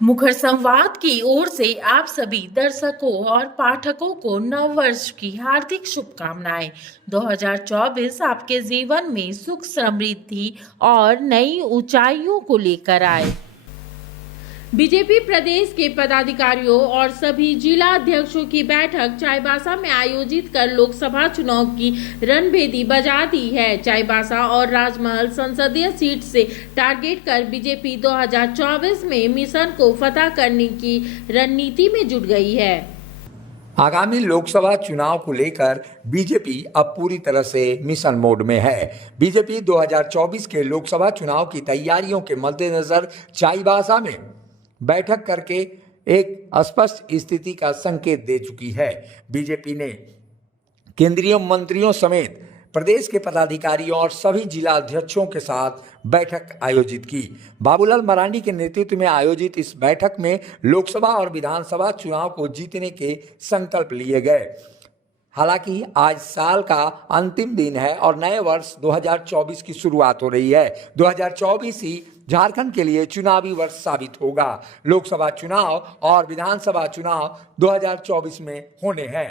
मुखर संवाद की ओर से आप सभी दर्शकों और पाठकों को नव वर्ष की हार्दिक शुभकामनाएं। 2024 आपके जीवन में सुख, समृद्धि और नई ऊंचाइयों को लेकर आए। बीजेपी प्रदेश के पदाधिकारियों और सभी जिला अध्यक्षों की बैठक चाईबासा में आयोजित कर लोकसभा चुनाव की रणभेदी बजा दी है। चाईबासा और राजमहल संसदीय सीट से टारगेट कर बीजेपी 2024 में मिशन को फतह करने की रणनीति में जुट गई है। आगामी लोकसभा चुनाव को लेकर बीजेपी अब पूरी तरह से मिशन मोड में है। बीजेपी 2024 के लोकसभा चुनाव की तैयारियों के मद्देनजर चाईबासा में बैठक करके एक स्पष्ट स्थिति का संकेत दे चुकी है। बीजेपी ने केंद्रीय मंत्रियों समेत प्रदेश के पदाधिकारियों और सभी जिला अध्यक्षों के साथ बैठक आयोजित की। बाबूलाल मरांडी के नेतृत्व में आयोजित इस बैठक में लोकसभा और विधानसभा चुनाव को जीतने के संकल्प लिए गए। हालांकि आज साल का अंतिम दिन है और नए वर्ष 2024 की शुरुआत हो रही है। 2024 ही झारखंड के लिए चुनावी वर्ष साबित होगा। लोकसभा चुनाव और विधानसभा चुनाव 2024 में होने हैं।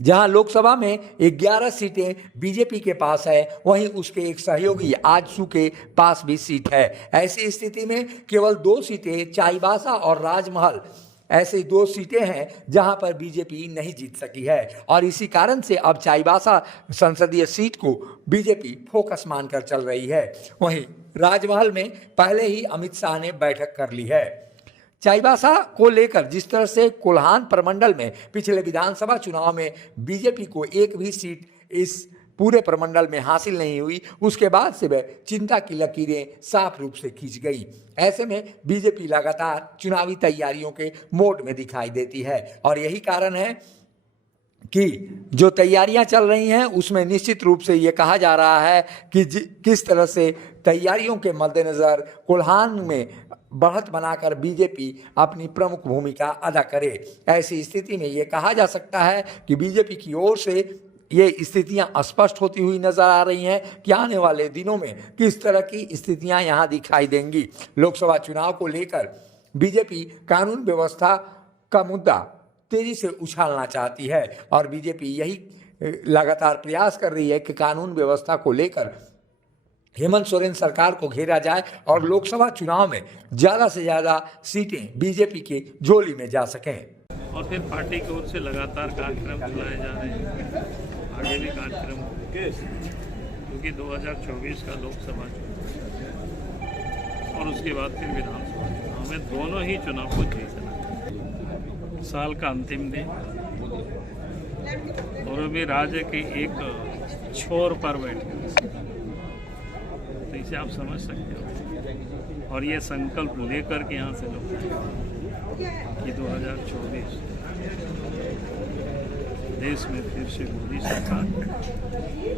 जहां लोकसभा में 11 सीटें बीजेपी के पास है, वहीं उसके एक सहयोगी आजसू के पास भी सीट है। ऐसी स्थिति में केवल 2 सीटें चाईबासा और राजमहल ऐसी 2 सीटें हैं जहां पर बीजेपी नहीं जीत सकी है और इसी कारण से अब चाईबासा संसदीय सीट को बीजेपी फोकस मानकर चल रही है। वहीं राजमहल में पहले ही अमित शाह ने बैठक कर ली है। चाईबासा को लेकर जिस तरह से कोल्हान प्रमंडल में पिछले विधानसभा चुनाव में बीजेपी को एक भी सीट इस पूरे प्रमंडल में हासिल नहीं हुई, उसके बाद से वह चिंता की लकीरें साफ रूप से खींच गई। ऐसे में बीजेपी लगातार चुनावी तैयारियों के मोड में दिखाई देती है और यही कारण है कि जो तैयारियां चल रही हैं उसमें निश्चित रूप से ये कहा जा रहा है कि किस तरह से तैयारियों के मद्देनज़र कोल्हान में बढ़त बनाकर बीजेपी अपनी प्रमुख भूमिका अदा करे। ऐसी स्थिति में ये कहा जा सकता है कि बीजेपी की ओर से ये स्थितियां स्पष्ट होती हुई नजर आ रही हैं कि आने वाले दिनों में किस तरह की स्थितियां यहां दिखाई देंगी। लोकसभा चुनाव को लेकर बीजेपी कानून व्यवस्था का मुद्दा तेजी से उछालना चाहती है और बीजेपी यही लगातार प्रयास कर रही है कि कानून व्यवस्था को लेकर हेमंत सोरेन सरकार को घेरा जाए और लोकसभा चुनाव में ज़्यादा से ज़्यादा सीटें बीजेपी के झोली में जा सकें। और फिर पार्टी की ओर से लगातार कार्यक्रम चलाए जा रहे हैं, आगे भी कार्यक्रम क्योंकि 2024 का लोकसभा चुनाव और उसके बाद फिर विधानसभा चुनाव में दोनों ही चुनाव को जीतना है। साल का अंतिम दिन और अभी राज्य के एक छोर पर बैठे, तो इसे आप समझ सकते हो और ये संकल्प लेकर के यहाँ से लोग कि 2024 देश में फिर से मोदी सरकार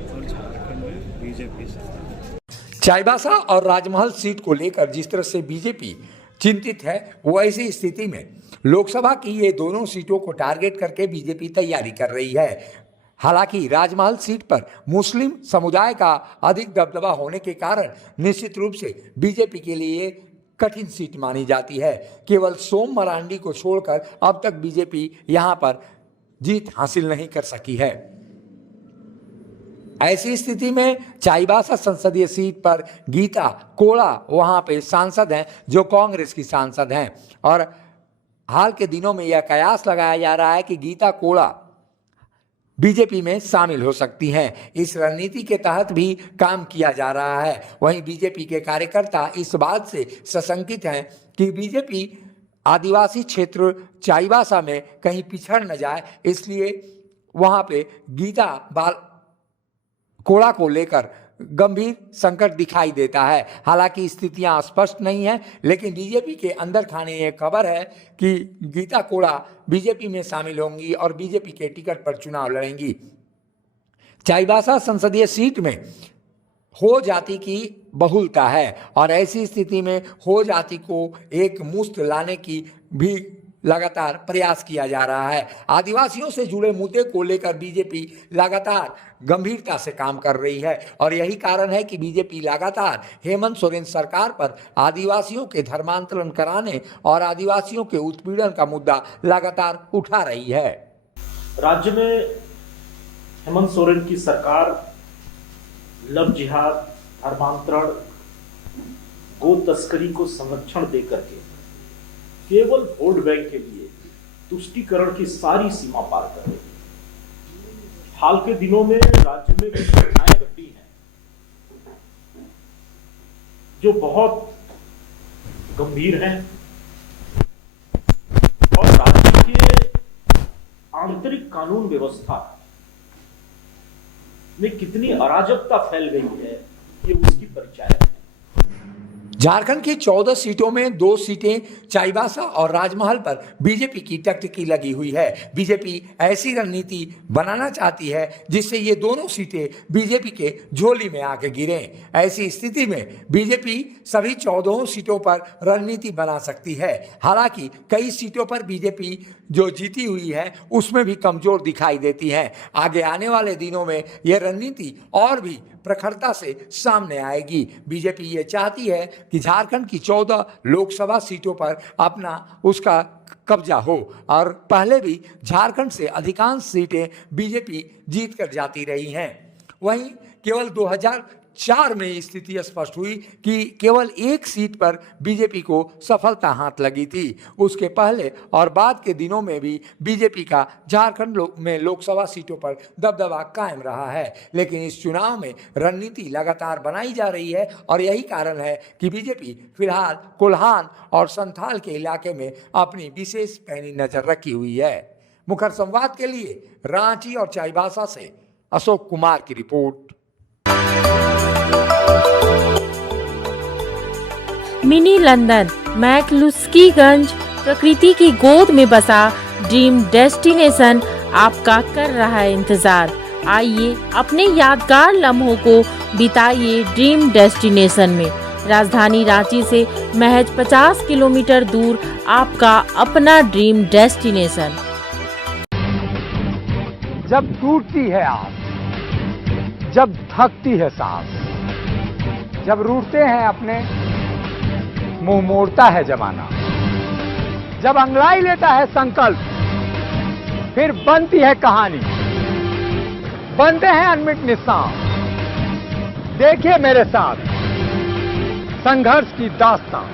और झारखंड में बीजेपी सरकार। चाईबासा और राजमहल सीट को लेकर जिस तरह से बीजेपी चिंतित है, वो ऐसी स्थिति में लोकसभा की ये दोनों सीटों को टारगेट करके बीजेपी तैयारी कर रही है। हालांकि राजमहल सीट पर मुस्लिम समुदाय का अधिक दबदबा होने के कारण निश्चित रूप से बीजेपी के लिए कठिन सीट मानी जाती है। केवल सोम मरांडी को छोड़कर अब तक बीजेपी यहां पर जीत हासिल नहीं कर सकी है। ऐसी स्थिति में चाईबासा संसदीय सीट पर गीता कोड़ा वहां पे सांसद हैं जो कांग्रेस की सांसद हैं और हाल के दिनों में यह कयास लगाया जा रहा है कि गीता कोड़ा बीजेपी में शामिल हो सकती हैं। इस रणनीति के तहत भी काम किया जा रहा है। वहीं बीजेपी के कार्यकर्ता इस बात से सशंकित हैं कि बीजेपी आदिवासी क्षेत्र चाईबासा में कहीं पिछड़ न जाए, इसलिए वहां पे गीता कोड़ा को लेकर गंभीर संकट दिखाई देता है। हालांकि स्थितियां स्पष्ट नहीं है, लेकिन बीजेपी के अंदर खाने ये खबर है कि गीता कोड़ा बीजेपी में शामिल होंगी और बीजेपी के टिकट पर चुनाव लड़ेंगी। चाईबासा संसदीय सीट में हो जाति की बहुलता है और ऐसी स्थिति में हो जाति को एक मुश्त लाने की भी लगातार प्रयास किया जा रहा है। आदिवासियों से जुड़े मुद्दे को लेकर बीजेपी लगातार गंभीरता से काम कर रही है और यही कारण है कि बीजेपी लगातार हेमंत सोरेन सरकार पर आदिवासियों के धर्मांतरण कराने और आदिवासियों के उत्पीड़न का मुद्दा लगातार उठा रही है। राज्य में हेमंत सोरेन की सरकार लव जिहाद, धर्मांतरण, गो तस्करी को संरक्षण देकर के केवल वोट बैंक के लिए तुष्टीकरण की सारी सीमा पार कर रही है। हाल के दिनों में राज्य में कुछ घटनाएं घटी हैं जो बहुत गंभीर हैं और राज्य के आंतरिक कानून व्यवस्था में कितनी अराजकता फैल गई है, ये उसकी परिचायक है। झारखंड की 14 सीटों में 2 सीटें चाईबासा और राजमहल पर बीजेपी की टकटकी लगी हुई है। बीजेपी ऐसी रणनीति बनाना चाहती है जिससे ये दोनों सीटें बीजेपी के झोली में आके गिरें। ऐसी स्थिति में बीजेपी सभी 14 सीटों पर रणनीति बना सकती है। हालांकि कई सीटों पर बीजेपी जो जीती हुई है उसमें भी कमजोर दिखाई देती है। आगे आने वाले दिनों में यह रणनीति और भी प्रखरता से सामने आएगी। बीजेपी ये चाहती है कि झारखंड की 14 लोकसभा सीटों पर अपना उसका कब्जा हो और पहले भी झारखंड से अधिकांश सीटें बीजेपी जीत कर जाती रही हैं। वहीं केवल 2004 में स्थिति स्पष्ट हुई कि केवल एक सीट पर बीजेपी को सफलता हाथ लगी थी। उसके पहले और बाद के दिनों में भी बीजेपी का झारखंड में लोकसभा सीटों पर दबदबा कायम रहा है। लेकिन इस चुनाव में रणनीति लगातार बनाई जा रही है और यही कारण है कि बीजेपी फिलहाल कोल्हान और संथाल के इलाके में अपनी विशेष पैनी नजर रखी हुई है। मुखर संवाद के लिए रांची और चाईबासा से अशोक कुमार की रिपोर्ट। मिनी लंदन मैक्लुस्कीगंज प्रकृति की गोद में बसा ड्रीम डेस्टिनेशन आपका कर रहा है इंतजार। आइए अपने यादगार लम्हों को बिताइए ड्रीम डेस्टिनेशन में। राजधानी रांची से महज 50 किलोमीटर दूर आपका अपना ड्रीम डेस्टिनेशन। जब टूटती है आस, जब थकती है सांस, जब रूठते हैं अपने, मुंह मोड़ता है जमाना, जब अंगड़ाई लेता है संकल्प, फिर बनती है कहानी, बनते हैं अनमिट निशान। देखिए मेरे साथ संघर्ष की दास्तां।